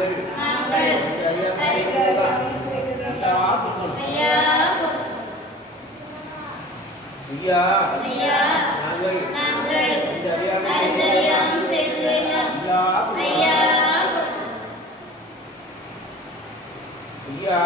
நாங்கள் நாங்கள் அறியாமல் அறிந்தறியாமல் செய்ததெல்லாம் செய்ததெல்லாம் ஐயா பொறுக்கணும். ஐயா ஐயா ஐயா நாங்கள் நாங்கள் அறியாமல் செய்ததெல்லாம் அறிந்தறியாமல் செய்ததெல்லாம் ஐயா ஐயா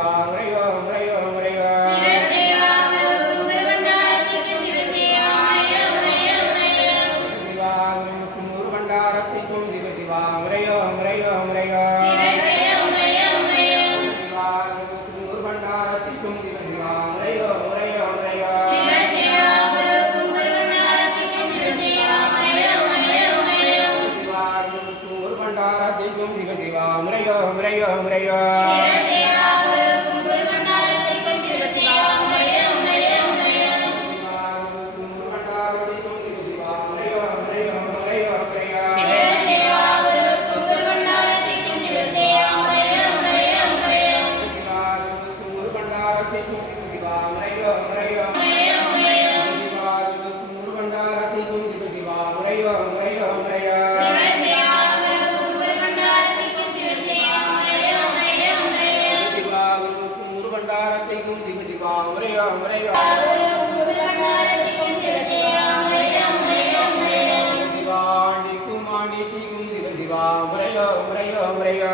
முறையோ சிவ சிவா முறையா முறையா சிவாண்டி குமாண்டி திகும் சிவ சிவா முறையோ முறையோ முறையா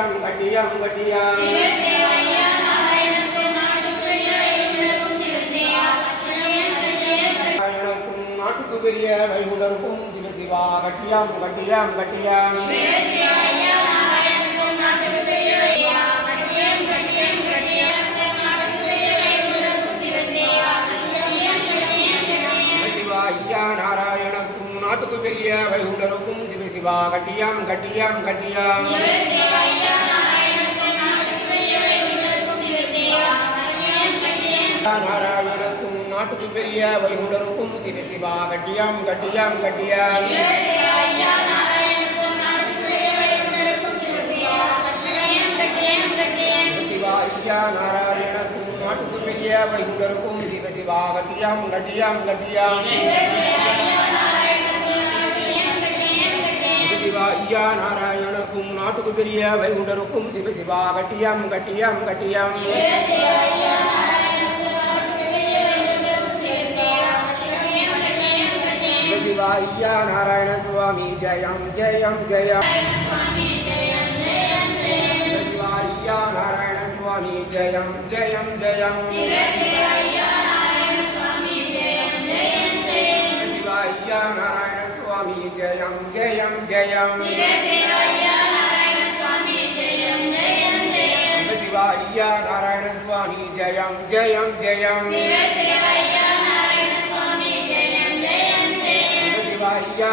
கட்டியம் கட்டியம் கட்டியம் நாராயணனுக்கும் நாட்டுக்கு பெரிய வைகுண்டருக்கும் சிவசிவா கட்டியம் கட்டியம் கட்டியம் சிவசிவா ஐயா நாராயணக்கும் நாட்டுக்கு பெரிய வைகுண்டருக்கும் சிவசிவா கட்டியம் கட்டியம் கட்டியம் ஐயா நாராயணக்கும் நாட்டுக்கு பெரிய வைகுண்டருக்கும் சிவசிவா கட்டியம் கட்டியாம் கட்டியாம் சிவசிவா ஐயா நாராயணக்கும் நாட்டுக்கு பெரிய வைகுண்டருக்கும் சிவசிவா கட்டியம் கட்டியாம் கட்டியாம் சிவசிவா ஐயா நாராயணக்கும் நாட்டுக்கு பெரிய வைகுண்டருக்கும் சிவ சிவா கட்டியாம் கட்டியாம் கட்டியாம் वाहिया नारायण स्वामी जय जय जय। जयं जयं शिवाय्या जय जय जय। जयं शिवाय्या नारायणस्वामी जय जय जय। ஐயா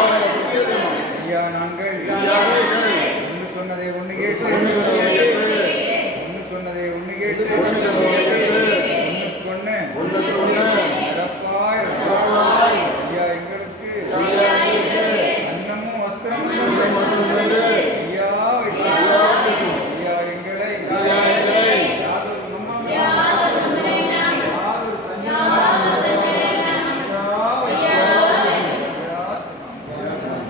ஐயா நாங்கள். ஒன்று சொன்னதை ஒன்று கேட்டு. ஒன்று சொன்னதை ஒன்று கேட்டு. ஒன்று ஒன்று சிறப்பாய். ஐயா